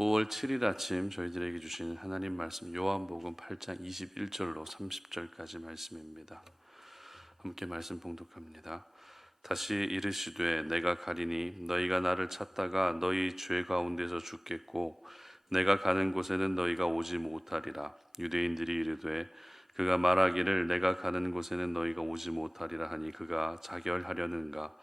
5월 7일 아침 저희들에게 주신 하나님 말씀 요한복음 8장 21절로 30절까지 말씀입니다. 함께 말씀 봉독합니다. 다시 이르시되 내가 가리니 너희가 나를 찾다가 너희 죄 가운데서 죽겠고 내가 가는 곳에는 너희가 오지 못하리라. 유대인들이 이르되 그가 말하기를 내가 가는 곳에는 너희가 오지 못하리라 하니 그가 자결하려는가.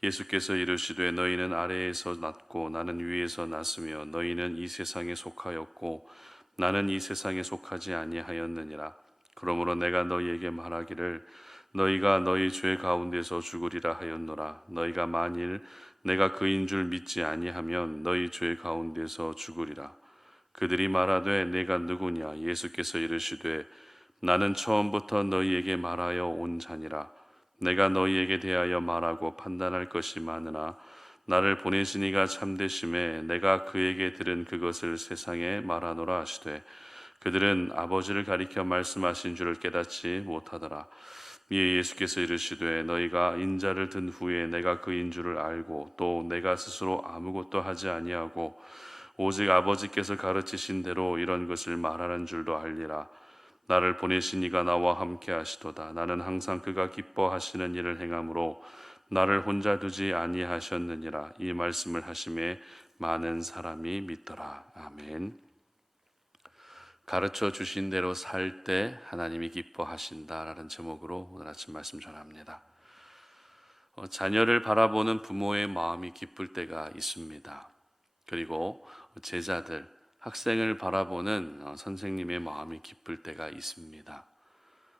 예수께서 이르시되 너희는 아래에서 났고 나는 위에서 났으며 너희는 이 세상에 속하였고 나는 이 세상에 속하지 아니하였느니라. 그러므로 내가 너희에게 말하기를 너희가 너희 죄 가운데서 죽으리라 하였노라. 너희가 만일 내가 그인 줄 믿지 아니하면 너희 죄 가운데서 죽으리라. 그들이 말하되 내가 누구냐. 예수께서 이르시되 나는 처음부터 너희에게 말하여 온 자니라. 내가 너희에게 대하여 말하고 판단할 것이 많으나 나를 보내신 이가 참되심에 내가 그에게 들은 그것을 세상에 말하노라 하시되 그들은 아버지를 가리켜 말씀하신 줄을 깨닫지 못하더라. 이에 예수께서 이르시되 너희가 인자를 든 후에 내가 그인 줄을 알고 또 내가 스스로 아무것도 하지 아니하고 오직 아버지께서 가르치신 대로 이런 것을 말하는 줄도 알리라. 나를 보내신 이가 나와 함께 하시도다. 나는 항상 그가 기뻐하시는 일을 행함으로 나를 혼자 두지 아니하셨느니라. 이 말씀을 하심에 많은 사람이 믿더라. 아멘. 가르쳐 주신 대로 살 때 하나님이 기뻐하신다라는 제목으로 오늘 아침 말씀 전합니다. 자녀를 바라보는 부모의 마음이 기쁠 때가 있습니다. 그리고 제자들, 학생을 바라보는 선생님의 마음이 기쁠 때가 있습니다.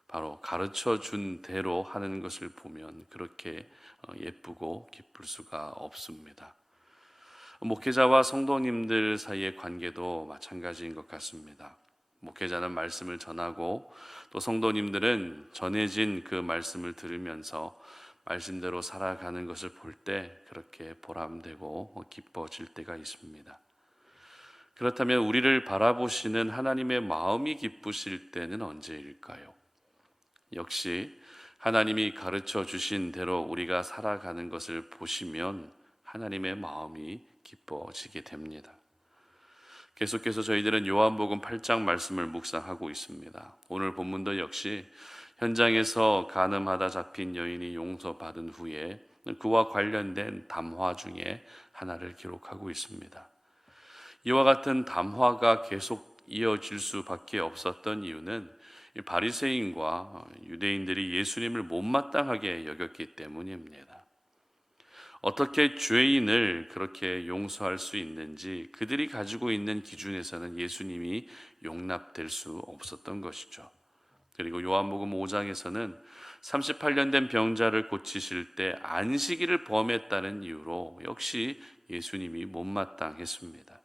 바로 가르쳐 준 대로 하는 것을 보면 그렇게 예쁘고 기쁠 수가 없습니다. 목회자와 성도님들 사이의 관계도 마찬가지인 것 같습니다. 목회자는 말씀을 전하고 또 성도님들은 전해진 그 말씀을 들으면서 말씀대로 살아가는 것을 볼 때 그렇게 보람되고 기뻐질 때가 있습니다. 그렇다면 우리를 바라보시는 하나님의 마음이 기쁘실 때는 언제일까요? 역시 하나님이 가르쳐 주신 대로 우리가 살아가는 것을 보시면 하나님의 마음이 기뻐지게 됩니다. 계속해서 저희들은 요한복음 8장 말씀을 묵상하고 있습니다. 오늘 본문도 역시 현장에서 간음하다 잡힌 여인이 용서받은 후에 그와 관련된 담화 중에 하나를 기록하고 있습니다. 이와 같은 담화가 계속 이어질 수밖에 없었던 이유는 바리새인과 유대인들이 예수님을 못마땅하게 여겼기 때문입니다. 어떻게 죄인을 그렇게 용서할 수 있는지 그들이 가지고 있는 기준에서는 예수님이 용납될 수 없었던 것이죠. 그리고 요한복음 5장에서는 38년 된 병자를 고치실 때 안식일을 범했다는 이유로 역시 예수님이 못마땅했습니다.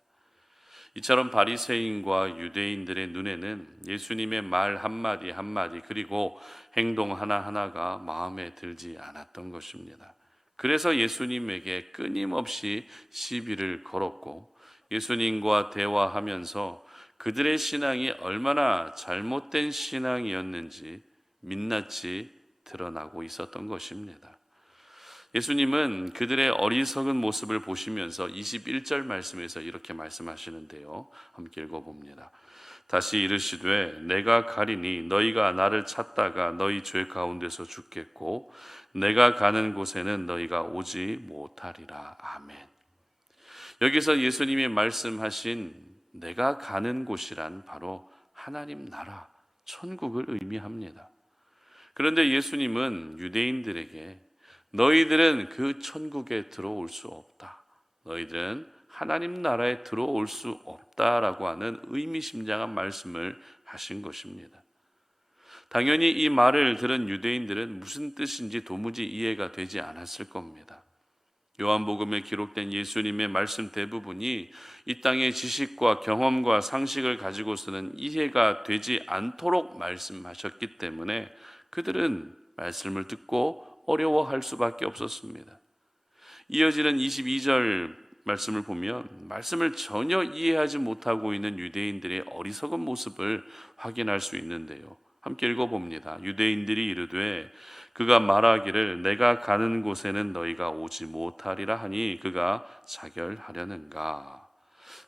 이처럼 바리새인과 유대인들의 눈에는 예수님의 말 한마디 한마디 그리고 행동 하나하나가 마음에 들지 않았던 것입니다. 그래서 예수님에게 끊임없이 시비를 걸었고 예수님과 대화하면서 그들의 신앙이 얼마나 잘못된 신앙이었는지 민낯이 드러나고 있었던 것입니다. 예수님은 그들의 어리석은 모습을 보시면서 21절 말씀에서 이렇게 말씀하시는데요. 함께 읽어봅니다. 다시 이르시되 내가 가리니 너희가 나를 찾다가 너희 죄 가운데서 죽겠고 내가 가는 곳에는 너희가 오지 못하리라. 아멘. 여기서 예수님이 말씀하신 내가 가는 곳이란 바로 하나님 나라, 천국을 의미합니다. 그런데 예수님은 유대인들에게 너희들은 그 천국에 들어올 수 없다. 너희들은 하나님 나라에 들어올 수 없다라고 하는 의미심장한 말씀을 하신 것입니다. 당연히 이 말을 들은 유대인들은 무슨 뜻인지 도무지 이해가 되지 않았을 겁니다. 요한복음에 기록된 예수님의 말씀 대부분이 이 땅의 지식과 경험과 상식을 가지고서는 이해가 되지 않도록 말씀하셨기 때문에 그들은 말씀을 듣고 어려워할 수밖에 없었습니다. 이어지는 22절 말씀을 보면 말씀을 전혀 이해하지 못하고 있는 유대인들의 어리석은 모습을 확인할 수 있는데요. 함께 읽어봅니다. 유대인들이 이르되 그가 말하기를 내가 가는 곳에는 너희가 오지 못하리라 하니 그가 자결하려는가.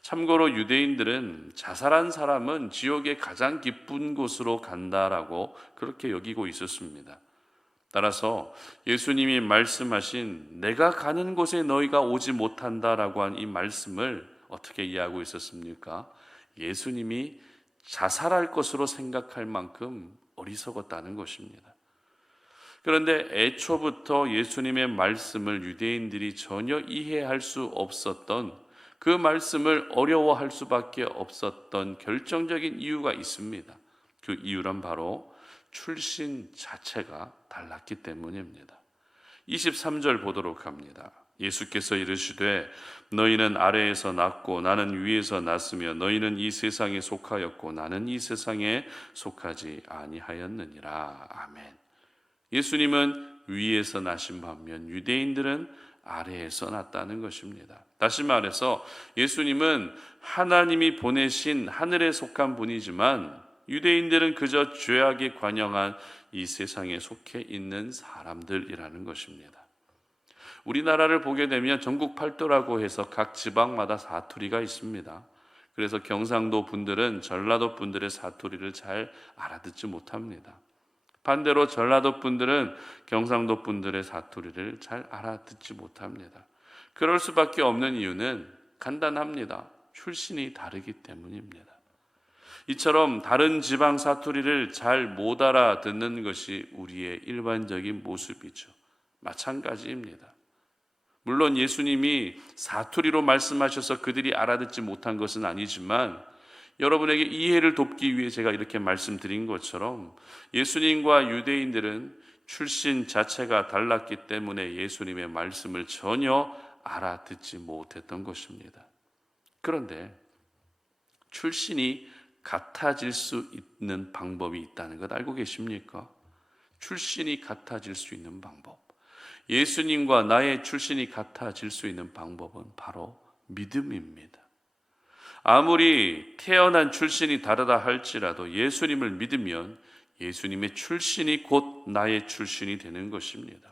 참고로 유대인들은 자살한 사람은 지옥의 가장 깊은 곳으로 간다라고 그렇게 여기고 있었습니다. 따라서 예수님이 말씀하신 내가 가는 곳에 너희가 오지 못한다라고 한 이 말씀을 어떻게 이해하고 있었습니까? 예수님이 자살할 것으로 생각할 만큼 어리석었다는 것입니다. 그런데 애초부터 예수님의 말씀을 유대인들이 전혀 이해할 수 없었던, 그 말씀을 어려워할 수밖에 없었던 결정적인 이유가 있습니다. 그 이유란 바로 출신 자체가 달랐기 때문입니다. 23절 보도록 합니다. 예수께서 이르시되 너희는 아래에서 났고 나는 위에서 났으며 너희는 이 세상에 속하였고 나는 이 세상에 속하지 아니하였느니라. 아멘. 예수님은 위에서 나신 반면 유대인들은 아래에서 났다는 것입니다. 다시 말해서 예수님은 하나님이 보내신 하늘에 속한 분이지만 유대인들은 그저 죄악에 관영한 이 세상에 속해 있는 사람들이라는 것입니다. 우리나라를 보게 되면 전국 팔도라고 해서 각 지방마다 사투리가 있습니다. 그래서 경상도 분들은 전라도 분들의 사투리를 잘 알아듣지 못합니다. 반대로 전라도 분들은 경상도 분들의 사투리를 잘 알아듣지 못합니다. 그럴 수밖에 없는 이유는 간단합니다. 출신이 다르기 때문입니다. 이처럼 다른 지방 사투리를 잘 못 알아듣는 것이 우리의 일반적인 모습이죠. 마찬가지입니다. 물론 예수님이 사투리로 말씀하셔서 그들이 알아듣지 못한 것은 아니지만 여러분에게 이해를 돕기 위해 제가 이렇게 말씀드린 것처럼 예수님과 유대인들은 출신 자체가 달랐기 때문에 예수님의 말씀을 전혀 알아듣지 못했던 것입니다. 그런데 출신이 같아질 수 있는 방법이 있다는 것 알고 계십니까? 출신이 같아질 수 있는 방법. 예수님과 나의 출신이 같아질 수 있는 방법은 바로 믿음입니다. 아무리 태어난 출신이 다르다 할지라도 예수님을 믿으면 예수님의 출신이 곧 나의 출신이 되는 것입니다.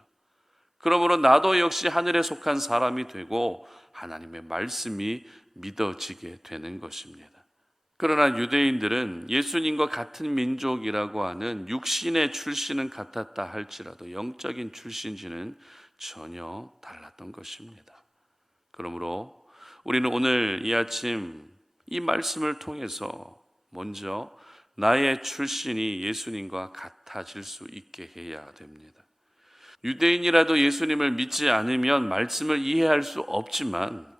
그러므로 나도 역시 하늘에 속한 사람이 되고 하나님의 말씀이 믿어지게 되는 것입니다. 그러나 유대인들은 예수님과 같은 민족이라고 하는 육신의 출신은 같았다 할지라도 영적인 출신지는 전혀 달랐던 것입니다. 그러므로 우리는 오늘 이 아침 이 말씀을 통해서 먼저 나의 출신이 예수님과 같아질 수 있게 해야 됩니다. 유대인이라도 예수님을 믿지 않으면 말씀을 이해할 수 없지만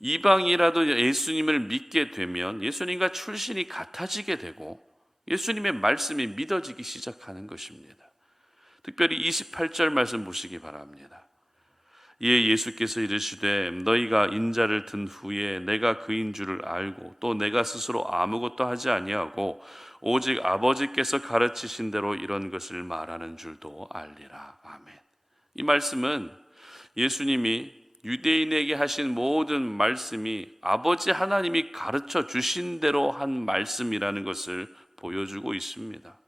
이방이라도 예수님을 믿게 되면 예수님과 출신이 같아지게 되고 예수님의 말씀이 믿어지기 시작하는 것입니다. 특별히 28절 말씀 보시기 바랍니다. 이에 예수께서 이르시되 너희가 인자를 든 후에 내가 그인 줄을 알고 또 내가 스스로 아무것도 하지 아니하고 오직 아버지께서 가르치신 대로 이런 것을 말하는 줄도 알리라. 아멘. 이 말씀은 예수님이 유대인에게 하신 모든 말씀이 아버지 하나님이 가르쳐 주신 대로 한 말씀이라는 것을 보여주고 있습니다.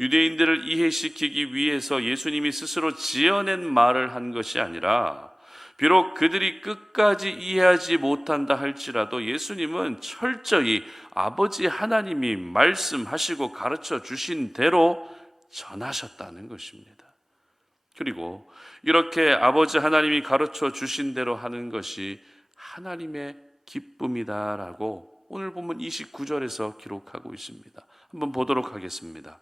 유대인들을 이해시키기 위해서 예수님이 스스로 지어낸 말을 한 것이 아니라 비록 그들이 끝까지 이해하지 못한다 할지라도 예수님은 철저히 아버지 하나님이 말씀하시고 가르쳐 주신 대로 전하셨다는 것입니다. 그리고 이렇게 아버지 하나님이 가르쳐 주신 대로 하는 것이 하나님의 기쁨이다라고 오늘 본문 29절에서 기록하고 있습니다. 한번 보도록 하겠습니다.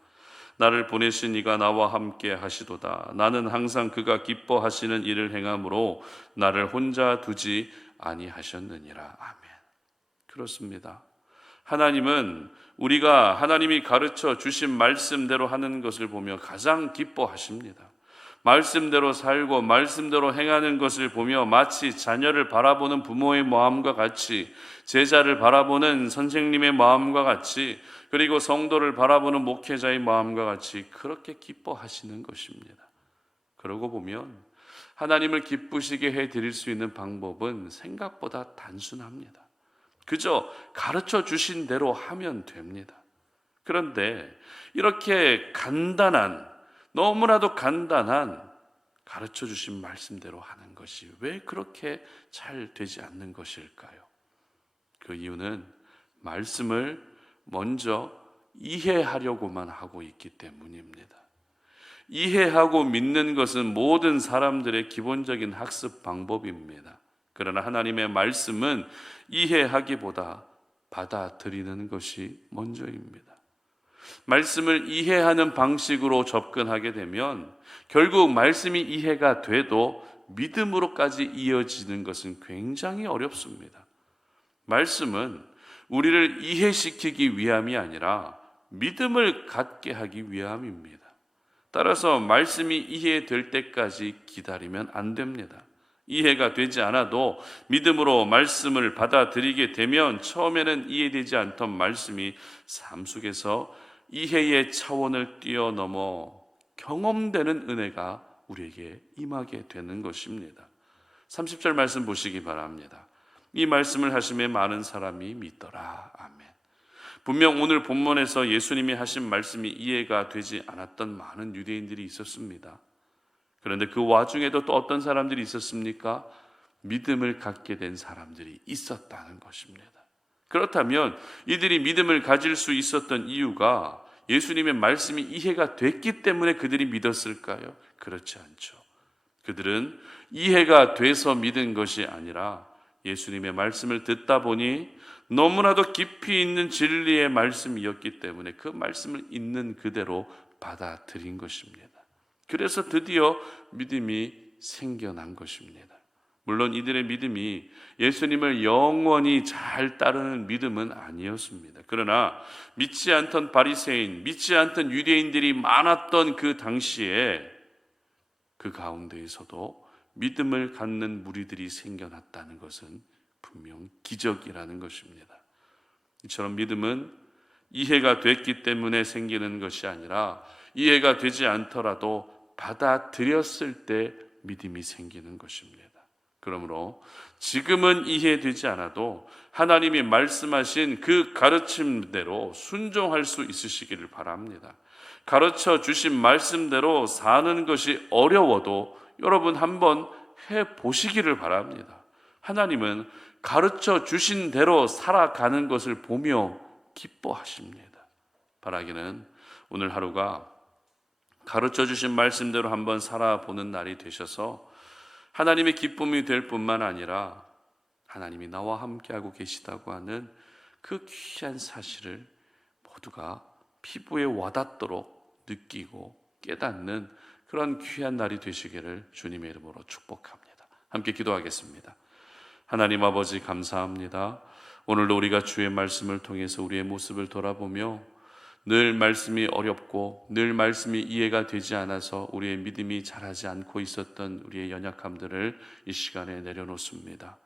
나를 보내신 이가 나와 함께 하시도다. 나는 항상 그가 기뻐하시는 일을 행함으로 나를 혼자 두지 아니하셨느니라. 아멘. 그렇습니다. 하나님은 우리가 하나님이 가르쳐 주신 말씀대로 하는 것을 보며 가장 기뻐하십니다. 말씀대로 살고 말씀대로 행하는 것을 보며 마치 자녀를 바라보는 부모의 마음과 같이, 제자를 바라보는 선생님의 마음과 같이, 그리고 성도를 바라보는 목회자의 마음과 같이 그렇게 기뻐하시는 것입니다. 그러고 보면 하나님을 기쁘시게 해드릴 수 있는 방법은 생각보다 단순합니다. 그저 가르쳐 주신 대로 하면 됩니다. 그런데 이렇게 간단한, 너무나도 간단한 가르쳐 주신 말씀대로 하는 것이 왜 그렇게 잘 되지 않는 것일까요? 그 이유는 말씀을 먼저 이해하려고만 하고 있기 때문입니다. 이해하고 믿는 것은 모든 사람들의 기본적인 학습 방법입니다. 그러나 하나님의 말씀은 이해하기보다 받아들이는 것이 먼저입니다. 말씀을 이해하는 방식으로 접근하게 되면 결국 말씀이 이해가 돼도 믿음으로까지 이어지는 것은 굉장히 어렵습니다. 말씀은 우리를 이해시키기 위함이 아니라 믿음을 갖게 하기 위함입니다. 따라서 말씀이 이해될 때까지 기다리면 안 됩니다. 이해가 되지 않아도 믿음으로 말씀을 받아들이게 되면 처음에는 이해되지 않던 말씀이 삶 속에서 이해의 차원을 뛰어넘어 경험되는 은혜가 우리에게 임하게 되는 것입니다. 30절 말씀 보시기 바랍니다. 이 말씀을 하심에 많은 사람이 믿더라. 아멘. 분명 오늘 본문에서 예수님이 하신 말씀이 이해가 되지 않았던 많은 유대인들이 있었습니다. 그런데 그 와중에도 또 어떤 사람들이 있었습니까? 믿음을 갖게 된 사람들이 있었다는 것입니다. 그렇다면 이들이 믿음을 가질 수 있었던 이유가 예수님의 말씀이 이해가 됐기 때문에 그들이 믿었을까요? 그렇지 않죠. 그들은 이해가 돼서 믿은 것이 아니라 예수님의 말씀을 듣다 보니 너무나도 깊이 있는 진리의 말씀이었기 때문에 그 말씀을 있는 그대로 받아들인 것입니다. 그래서 드디어 믿음이 생겨난 것입니다. 물론 이들의 믿음이 예수님을 영원히 잘 따르는 믿음은 아니었습니다. 그러나 믿지 않던 바리새인, 믿지 않던 유대인들이 많았던 그 당시에 그 가운데에서도 믿음을 갖는 무리들이 생겨났다는 것은 분명 기적이라는 것입니다. 이처럼 믿음은 이해가 됐기 때문에 생기는 것이 아니라 이해가 되지 않더라도 받아들였을 때 믿음이 생기는 것입니다. 그러므로 지금은 이해되지 않아도 하나님이 말씀하신 그 가르침대로 순종할 수 있으시기를 바랍니다. 가르쳐 주신 말씀대로 사는 것이 어려워도 여러분 한번 해보시기를 바랍니다. 하나님은 가르쳐 주신 대로 살아가는 것을 보며 기뻐하십니다. 바라기는 오늘 하루가 가르쳐 주신 말씀대로 한번 살아보는 날이 되셔서 하나님의 기쁨이 될 뿐만 아니라 하나님이 나와 함께하고 계시다고 하는 그 귀한 사실을 모두가 피부에 와닿도록 느끼고 깨닫는 그런 귀한 날이 되시기를 주님의 이름으로 축복합니다. 함께 기도하겠습니다. 하나님 아버지 감사합니다. 오늘도 우리가 주의 말씀을 통해서 우리의 모습을 돌아보며 늘 말씀이 어렵고 늘 말씀이 이해가 되지 않아서 우리의 믿음이 자라지 않고 있었던 우리의 연약함들을 이 시간에 내려놓습니다.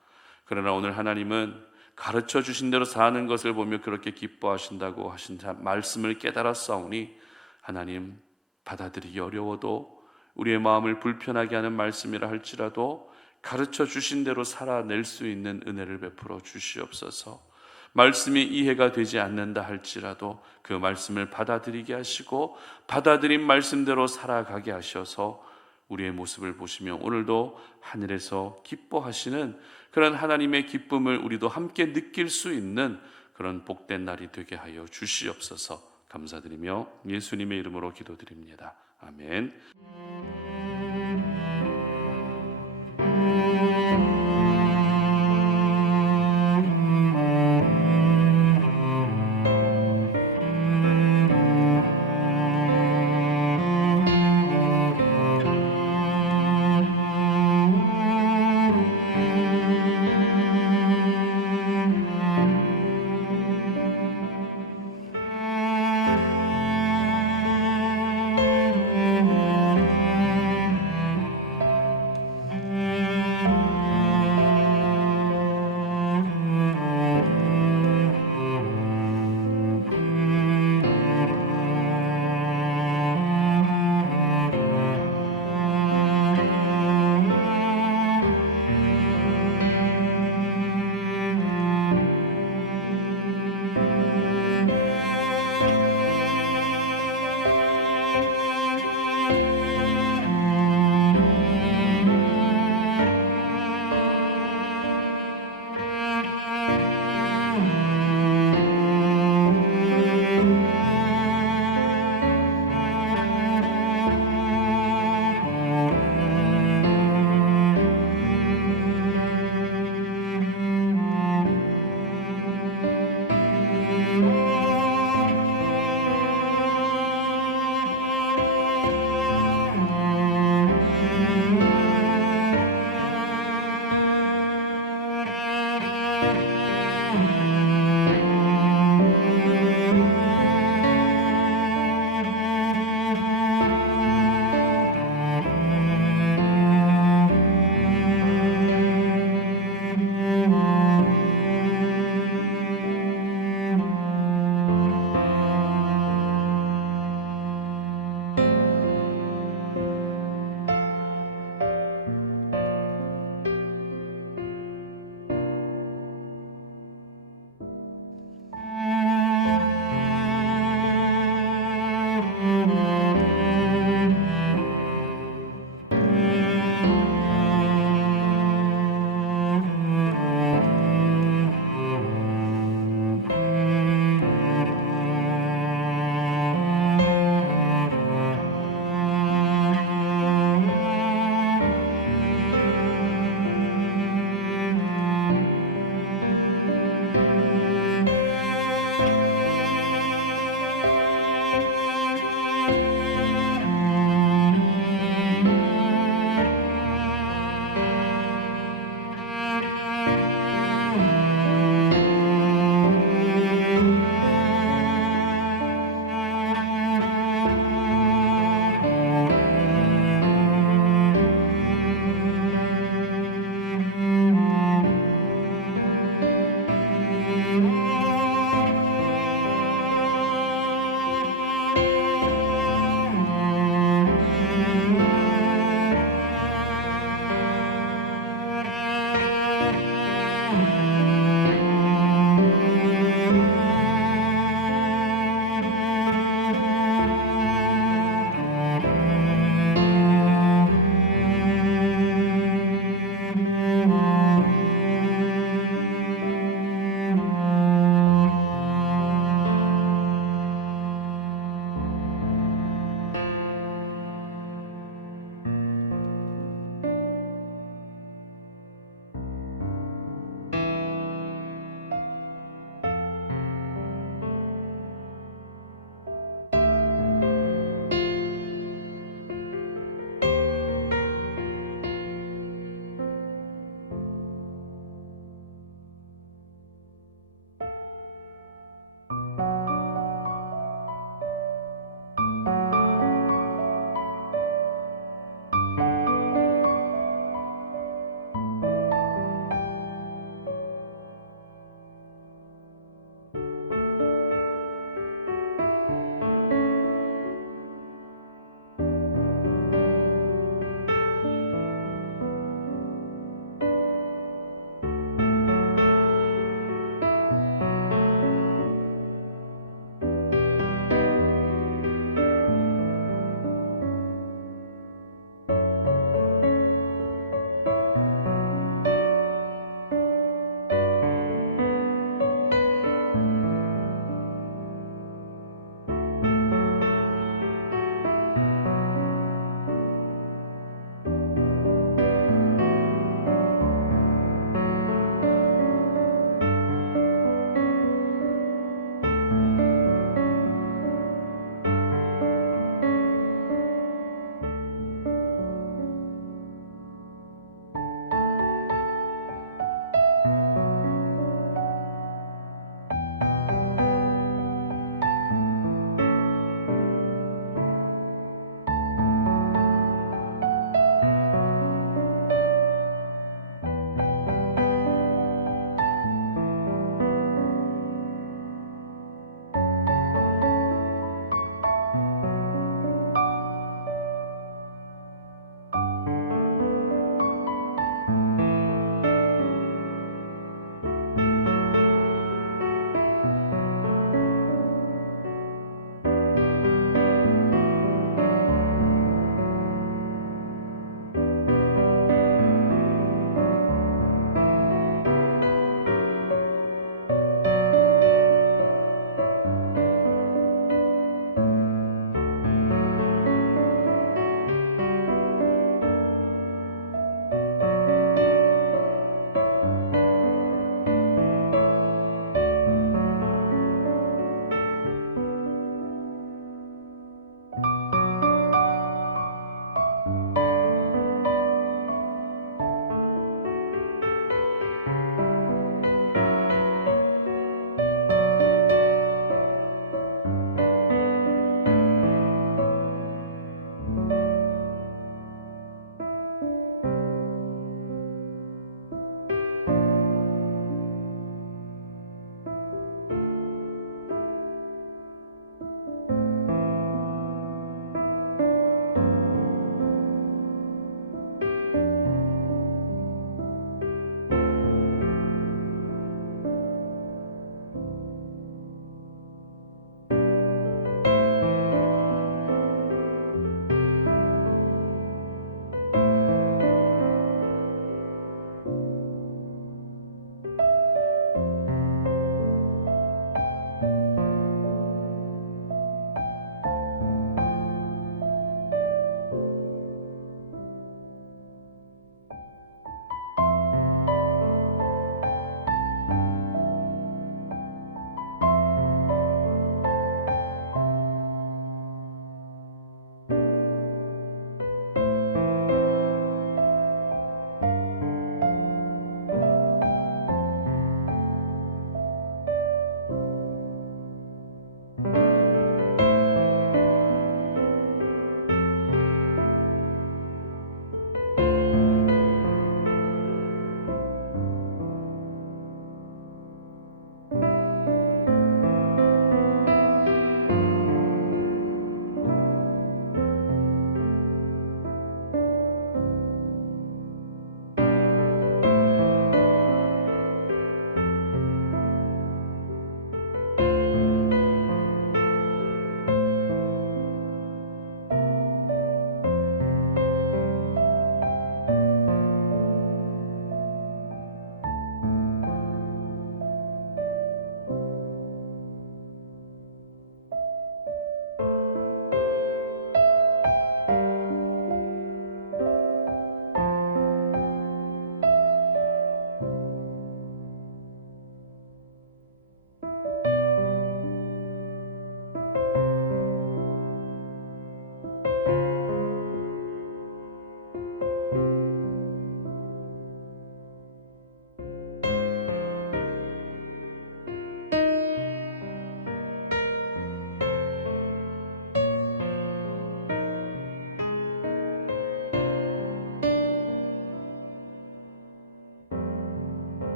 그러나 오늘 하나님은 가르쳐 주신 대로 사는 것을 보며 그렇게 기뻐하신다고 하신 말씀을 깨달았사오니 하나님 받아들이기 어려워도 우리의 마음을 불편하게 하는 말씀이라 할지라도 가르쳐 주신 대로 살아낼 수 있는 은혜를 베풀어 주시옵소서. 말씀이 이해가 되지 않는다 할지라도 그 말씀을 받아들이게 하시고 받아들인 말씀대로 살아가게 하셔서 우리의 모습을 보시며 오늘도 하늘에서 기뻐하시는 그런 하나님의 기쁨을 우리도 함께 느낄 수 있는 그런 복된 날이 되게 하여 주시옵소서. 감사드리며 예수님의 이름으로 기도드립니다. 아멘.